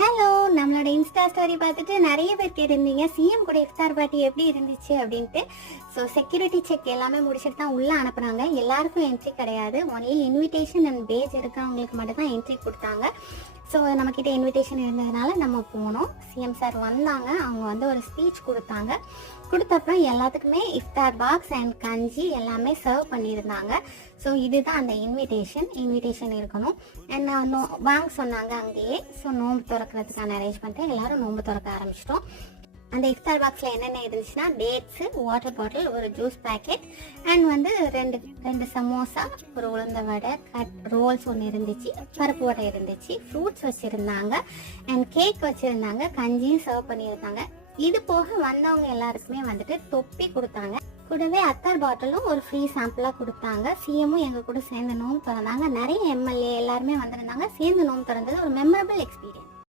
Hello, நம்மளோட Insta story பார்த்துட்டு நிறைய பேர் கேட்டிருந்தீங்க சிஎம் கூட இஃப்தார் பார்ட்டி எப்படி இருந்துச்சு அப்படின்ட்டு. ஸோ செக்யூரிட்டி செக் எல்லாமே முடிச்சுட்டு தான் உள்ளே அனுப்புனாங்க. எல்லாருக்கும் என்ட்ரி கிடையாது. ஒன்லி இன்விடேஷன் அண்ட் பேஜ் இருக்கிறவங்களுக்கு மட்டும் தான் என்ட்ரி கொடுத்தாங்க. ஸோ நம்மக்கிட்ட இன்விடேஷன் இருந்ததுனால நம்ம போனோம். சிஎம் சார் வந்தாங்க. அவங்க வந்து ஒரு ஸ்பீச் கொடுத்தாங்க. கொடுத்தப்பறம் எல்லாத்துக்குமே இஃப்தார் பாக்ஸ் அண்ட் கஞ்சி எல்லாமே சர்வ் பண்ணியிருந்தாங்க. ஸோ இதுதான் அந்த இன்விடேஷன் இருக்கணும். அண்ட் வாங்க சொன்னாங்க அங்கேயே. ஸோ நோம்பு திறக்கிறதுக்கான அரேஞ்ச்மெண்ட்டு எல்லோரும் நோம்பு திறக்க ஆரம்பிச்சிட்டோம். அந்த இஃப்தார் பாக்ஸில் என்னென்ன இருந்துச்சுன்னா டேட்ஸு, வாட்டர் பாட்டில், ஒரு ஜூஸ் பேக்கெட் அண்ட் வந்து ரெண்டு சமோசா, ஒரு உளுந்த வடை, ரோல்ஸ் ஒன்று இருந்துச்சு, பருப்பு வடை இருந்துச்சு, ஃப்ரூட்ஸ் வச்சுருந்தாங்க அண்ட் கேக் வச்சுருந்தாங்க, கஞ்சியும் சர்வ் பண்ணியிருந்தாங்க. இது போக வந்தவங்க எல்லாருக்குமே வந்துட்டு தொப்பி கொடுத்தாங்க. கூடவே அத்தர் பாட்டிலும் ஒரு ஃப்ரீ சாம்பிளாக கொடுத்தாங்க. சிஎம்மும் எங்கள் கூட சேர்ந்து நோம்பு திறந்தாங்க. நிறைய எம்எல்ஏ எல்லாருமே வந்திருந்தாங்க. சேர்ந்து நோம்பு திறந்தது ஒரு மெமரபிள் எக்ஸ்பீரியன்ஸ்.